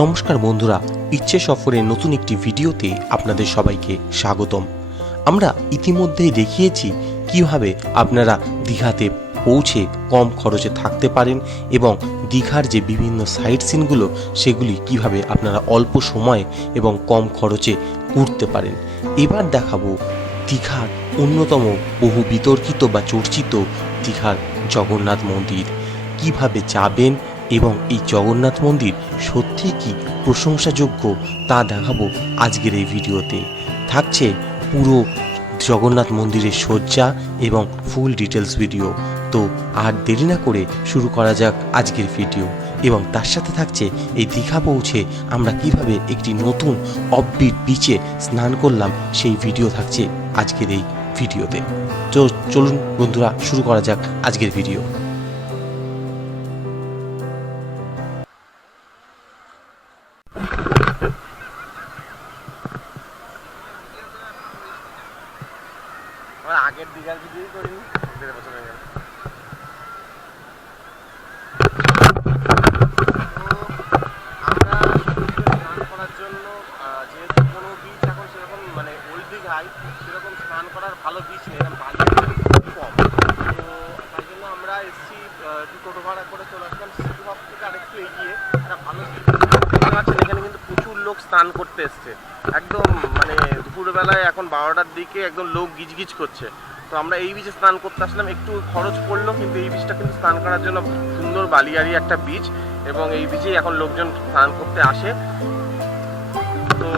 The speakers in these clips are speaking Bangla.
নমস্কার বন্ধুরা, ইচ্ছে সফরের নতুন একটি ভিডিওতে আপনাদের সবাইকে স্বাগতম। আমরা ইতিমধ্যেই দেখিয়েছি কীভাবে আপনারা দীঘাতে পৌঁছে কম খরচে থাকতে পারেন এবং দীঘার যে বিভিন্ন সাইট সিনগুলো, সেগুলি কীভাবে আপনারা অল্প সময়ে এবং কম খরচে ঘুরতে পারেন। এবার দেখাবো দীঘার অন্যতম বহু বিতর্কিত বা চর্চিত দীঘার জগন্নাথ মন্দির। কীভাবে যাবেন এবং এই জগন্নাথ মন্দির সত্যি কি প্রশংসাযোগ্য তা দেখাবো আজকের এই ভিডিওতে। থাকছে পুরো জগন্নাথ মন্দিরের সজ্জা এবং ফুল ডিটেলস ভিডিও। তো আর দেরি না করে শুরু করা যাক আজকের ভিডিও। এবং তার সাথে থাকছে এই দীঘা পৌঁছে আমরা কীভাবে একটি নতুন অফবিট বিচে স্নান করলাম সেই ভিডিও থাকছে আজকের এই ভিডিওতে। তো চলুন বন্ধুরা, শুরু করা যাক আজকের ভিডিও। আগের দিঘার ভিডিওই করিনি দেড় বছর হয়ে গেল। আমরা স্নান করার জন্য যেহেতু কোনো বিচ এখন সেরকম মানে সেরকম স্নান করার ভালো বিচ নেই। এরকম বালি কম। তো তাই জন্য আমরা এসছি একটু টোটো ভাড়া করে চলে আসলাম। থেকে আরেকটু এগিয়ে একটা ভালো আছে। এখানে কিন্তু প্রচুর লোক স্নান করতে এসছে। একদম মানে দুপুরবেলায় এখন বারোটার দিকে একদম লোক গিজগিজ করছে। তো আমরা এই বিচে স্নান করতে আসলাম। একটু খরচ পড়ল, কিন্তু এই বিচটা কিন্তু স্নান করার জন্য সুন্দর বালিয়ারি একটা বিচ এবং এই বিচেই এখন লোকজন স্নান করতে আসে। তো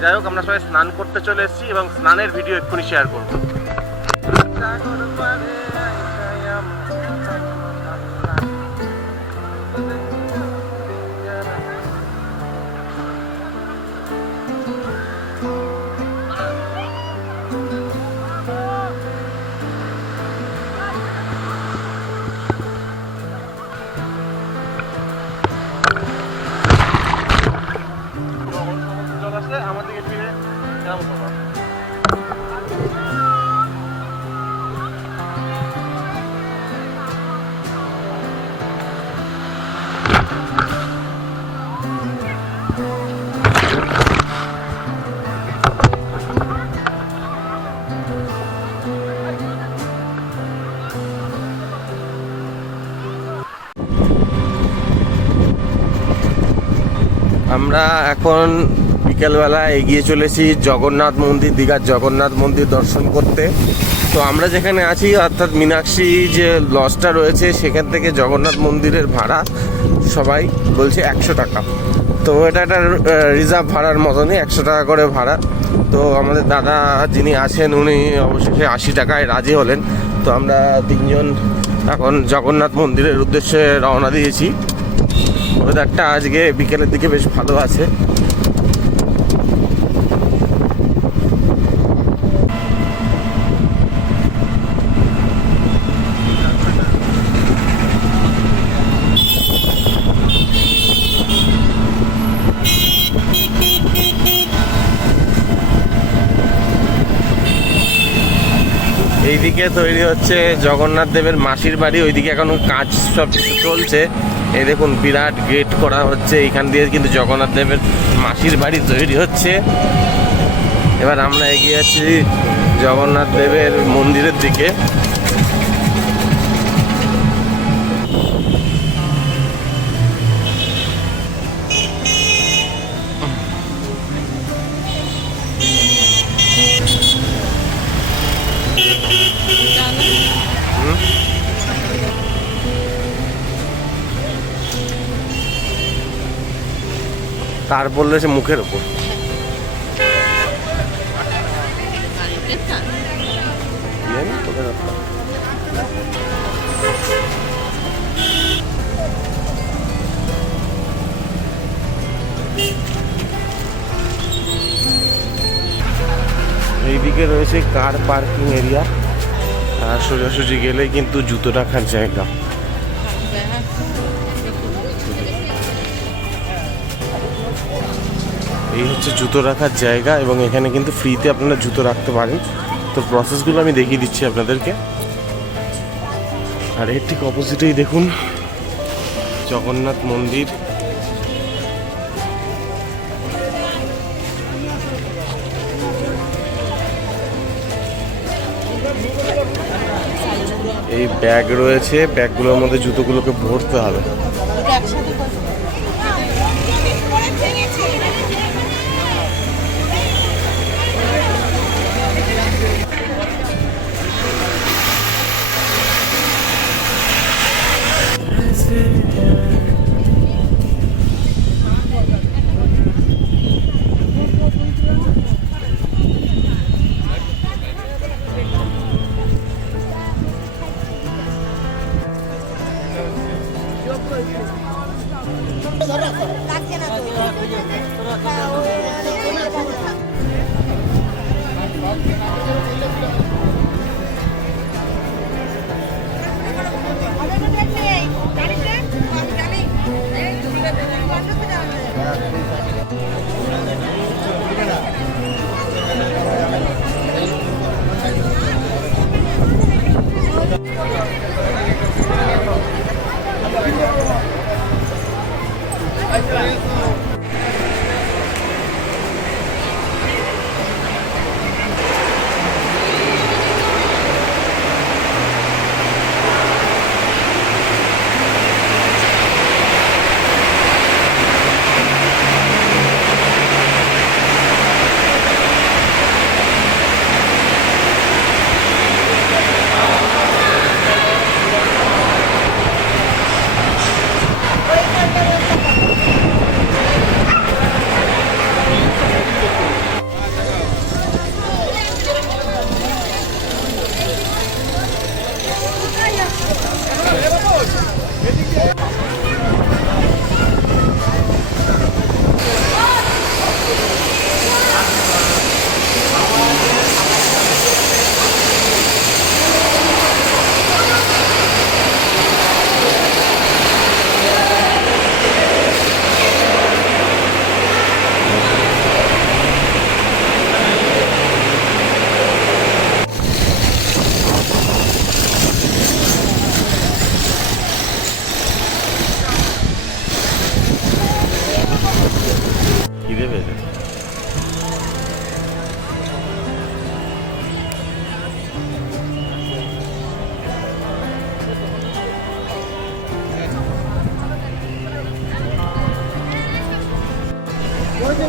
যাই হোক, আমরা সবাই স্নান করতে চলে এসেছি এবং স্নানের ভিডিও এক্ষুনি শেয়ার করব। আমরা এখন বিকেলবেলা এগিয়ে চলেছি জগন্নাথ মন্দির দীঘার জগন্নাথ মন্দির দর্শন করতে। তো আমরা যেখানে আছি, অর্থাৎ মীনাক্ষী যে লজটা রয়েছে, সেখান থেকে জগন্নাথ মন্দিরের ভাড়া সবাই বলছে একশো টাকা। তো এটা একটা রিজার্ভ ভাড়ার মতনই, একশো টাকা করে ভাড়া। তো আমাদের দাদা যিনি আছেন, উনি অবশেষে আশি টাকায় রাজি হলেন। তো আমরা তিনজন এখন জগন্নাথ মন্দিরের উদ্দেশ্যে রওনা দিয়েছি। ওয়েদারটা আজকে বিকেলের দিকে বেশ ভালো আছে। এইদিকে তৈরি হচ্ছে জগন্নাথ দেবের মাসির বাড়ি, ওইদিকে এখন কাজ সব চলছে। এই দেখুন, বিরাট গেট করা হচ্ছে, এইখান দিয়ে কিন্তু জগন্নাথ দেবের মাসির বাড়ি তৈরি হচ্ছে। এবার আমরা এগিয়ে আছি জগন্নাথ দেবের মন্দিরের দিকে। তার বললে সে মুখের ওপর? এইদিকে রয়েছে কার পার্কিং এরিয়া আর সোজাসুজি গেলেই কিন্তু জুতো রাখার জায়গা এই হচ্ছে জুতো রাখার জায়গা এবং এখানে কিন্তু ফ্রিতে আপনারা জুতো রাখতে পারেন। তো প্রসেসগুলো আমি দেখিয়ে দিচ্ছি আপনাদেরকে। আর এর ঠিক অপোজিটেই দেখুন, জগন্নাথ মন্দির। এই ব্যাগ রয়েছে ব্যাগগুলোর মধ্যে জুতোগুলোকে ভরতে হবে।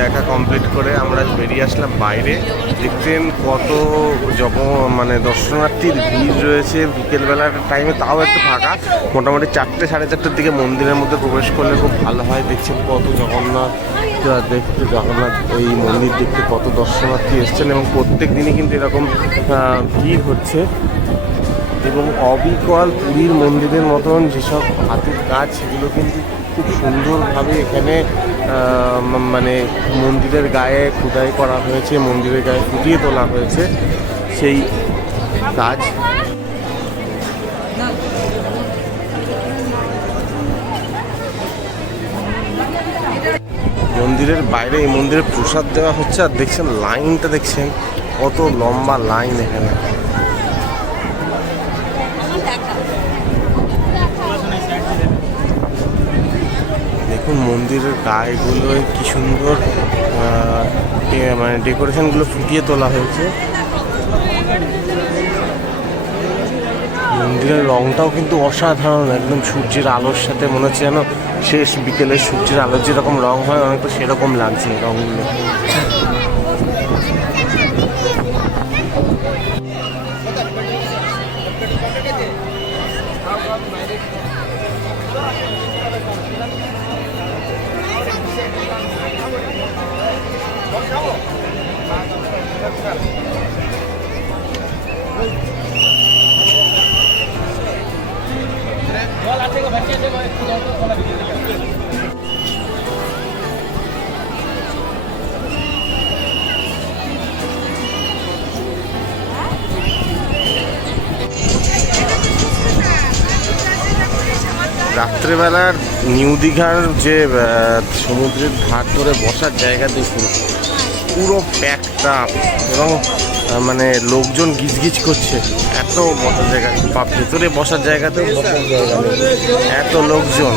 দেখা কমপ্লিট করে আমরা বেরিয়ে আসলাম বাইরে। দেখছেন কত জগ মানে দর্শনার্থীর ভিড় রয়েছে বিকেলবেলার টাইমে তাও একটু ফাঁকা। মোটামুটি চারটে, সাড়ে চারটের দিকে মন্দিরের মধ্যে প্রবেশ করলে খুব ভালো হয়। দেখছেন কত জগন্নাথ, দেখতে জগন্নাথ, এই মন্দির দেখতে কত দর্শনার্থী এসছেন এবং প্রত্যেক দিনই কিন্তু এরকম ভিড় হচ্ছে। এবং অবিকল পুরীর মন্দিরের মতন যেসব হাতের কাজ, সেগুলো কিন্তু খুব সুন্দরভাবে এখানে মানে মন্দিরের গায়ে খোদাই করা হয়েছে, মন্দিরের গায়ে ফুটিয়ে তোলা হয়েছে সেই কাজ। মন্দিরের বাইরে এই মন্দিরে প্রসাদ দেওয়া হচ্ছে, আর দেখছেন লাইনটা দেখছেন, কত লম্বা লাইন এখানে। দেখুন মন্দিরের গায়েগুলো কি সুন্দর মানে ডেকোরেশনগুলো ফুটিয়ে তোলা হয়েছে। মন্দিরের রংটাও কিন্তু অসাধারণ, একদম সূর্যের আলোর সাথে মনে হচ্ছে যেন শেষ বিকেলে সূর্যের আলোর যেরকম রং হয়, অনেকটা সেরকম লাগছে এই রাত্রেবেলার নিউ দীঘার যে সমুদ্রের ধার ধরে বসার জায়গা দেখুন। পুরো প্যাকটা এবং মানে লোকজন গিজগিজ করছে। এত বসার জায়গা। বা ভেতরে বসার জায়গাতেও বসার জায়গা। এত লোকজন।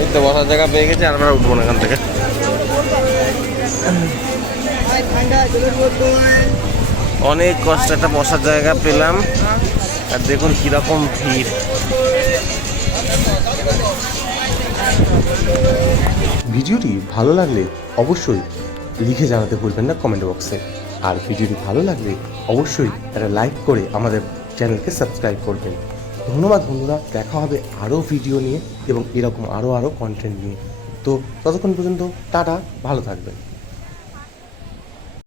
এই তো বসার জায়গা পেয়ে গেছে, আর আমরা উঠবো না এখান থেকে। অনেক কষ্ট, একটা বসার জায়গা পেলাম। আর দেখুন কীরকম ভিড়। ভিডিওটি ভালো লাগলে অবশ্যই লিখে জানাতে ভুলবেন না কমেন্ট বক্সে আর ভিডিওটি ভালো লাগলে অবশ্যই একটা লাইক করে আমাদের চ্যানেলকে সাবস্ক্রাইব করবেন। ধন্যবাদ বন্ধুরা, দেখা হবে আরও ভিডিও নিয়ে এবং এরকম আরও আরও কন্টেন্ট নিয়ে। তো ততক্ষণ পর্যন্ত টাটা, ভালো থাকবেন।